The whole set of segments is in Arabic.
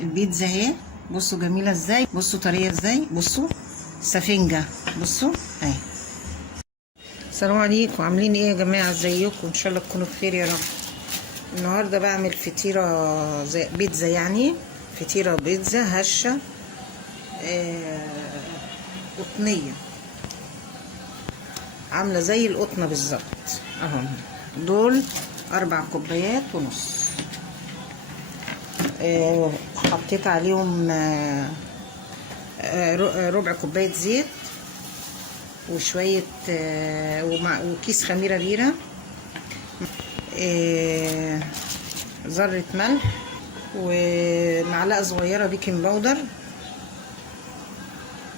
البيتزا اهي، بصوا جميله ازاي، بصوا طريه ازاي، بصوا سفنجه، بصوا اهي. السلام عليكم، عاملين ايه يا جماعه؟ ازيكم؟ ان شاء الله تكونوا بخير يا رب. النهارده بعمل فطيره زي بيتزا، يعني فطيره بيتزا هشه قطنيه، عامله زي القطنه بالظبط اهو. دول 4 كوبايات ونص. حطيت عليهم ربع كوبايه زيت، وشويه وكيس خميره بيره، ذره ملح، ومعلقه صغيره بيكنج باودر،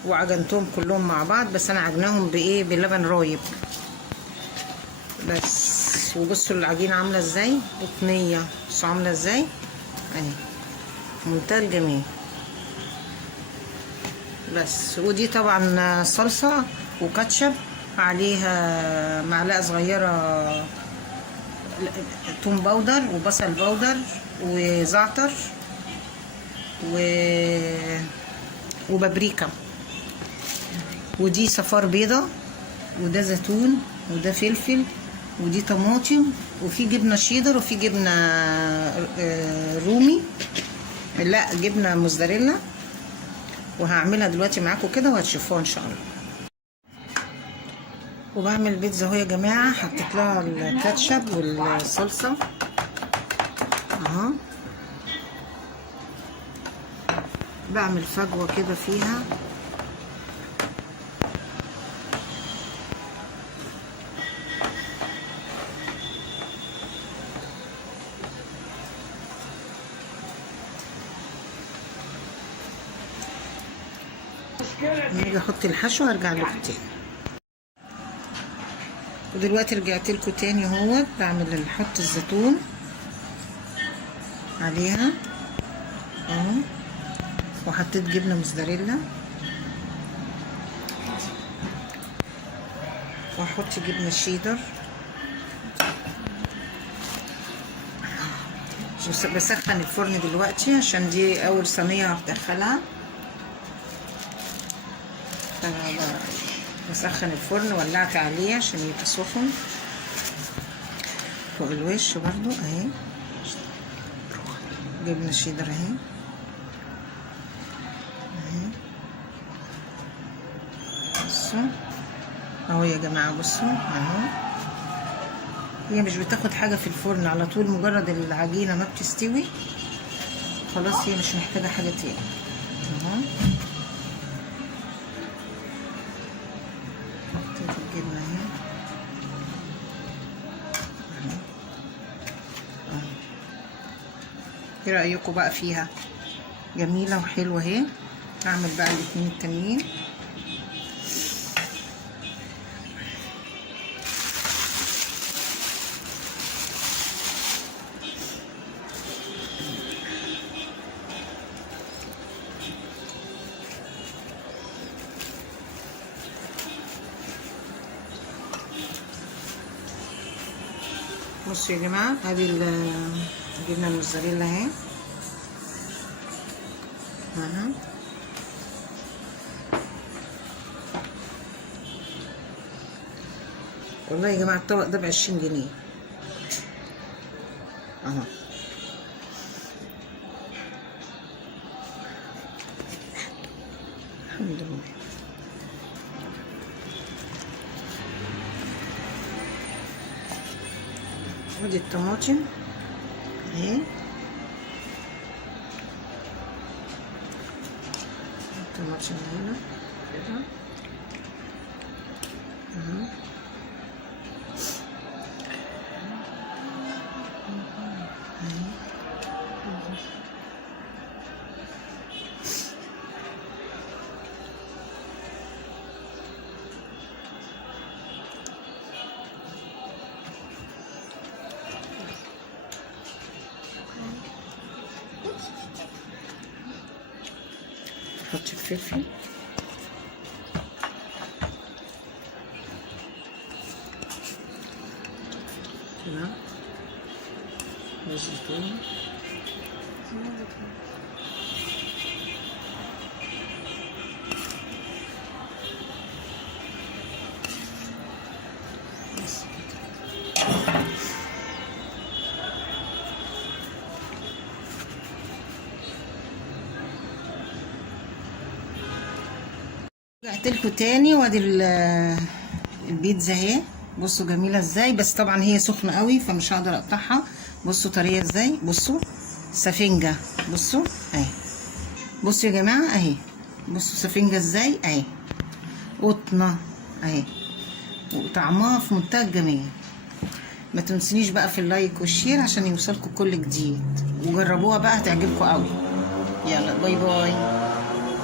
وعجنتهم كلهم مع بعض، بس انا عجناهم بايه؟ بلبن رايب بس. وبصوا العجينه عامله ازاي، قطنيه، بصوا عامله ازاي اهي، منتهى الجمال. بس ودي طبعا صلصه وكاتشب، عليها معلقه صغيره توم باودر وبصل باودر وزعتر وبابريكا، ودي صفار بيضة، وده زيتون، وده فلفل، ودي طماطم، وفي جبنة شيدر، وفي جبنة رومي، لا جبنة موزاريلا. وهعملها دلوقتي معاكم كده وهتشوفوها ان شاء الله. وبعمل بيتزا اهو يا جماعة، حطيت لها الكاتشب والصلصة اهو، بعمل فجوة كده فيها، نيجي احط الحشو هرجع لكم تاني. ودلوقتي رجعت لكم تاني اهو، بعمل احط الزيتون عليها اهو، وحطيت جبنه موزاريلا، واحط جبنه شيدر، بسخن الفرن دلوقتي عشان دي اول صينيه هدخلها. بسخن الفرن، ولعت عليه عشان يبقى سخن فوق الوش برضو اهي، جبنه شيدر اهي اهي، بصوا اهو يا جماعه، بصوا اهو. هي مش بتاخد حاجه في الفرن، على طول مجرد العجينه ما بتستوي خلاص هي مش محتاجه حاجه تاني اهو. حطيت الجبنه اهي اهو. ايه رايكم بقى فيها؟ جميله وحلوه اهي. اعمل بقى الاتنين التانيين. بصوا يا جماعه، ادي الجبنه الموزاريلا اهي اهو. والله يا جماعه الطبق ده ب20 جنيه اهو. الحمد لله. ودي الطماطم اهي، الطماطم هنا كده اهو. حط الفلفل كده، والزيتون رجعت لكم تاني، وادي البيتزا اهي. بصوا جميله ازاي، بس طبعا هي سخنه قوي فمش هقدر اقطعها. بصوا طريه ازاي، بصوا سفنجه، بصوا اهي. بصوا يا جماعه اهي، بصوا سفنجه ازاي اهي، قطنه اهي، وطعمها في منتهى الجمال. ما تنسونيش بقى في اللايك والشير عشان يوصلكم كل جديد، وجربوها بقى هتعجبكم قوي. يلا باي باي.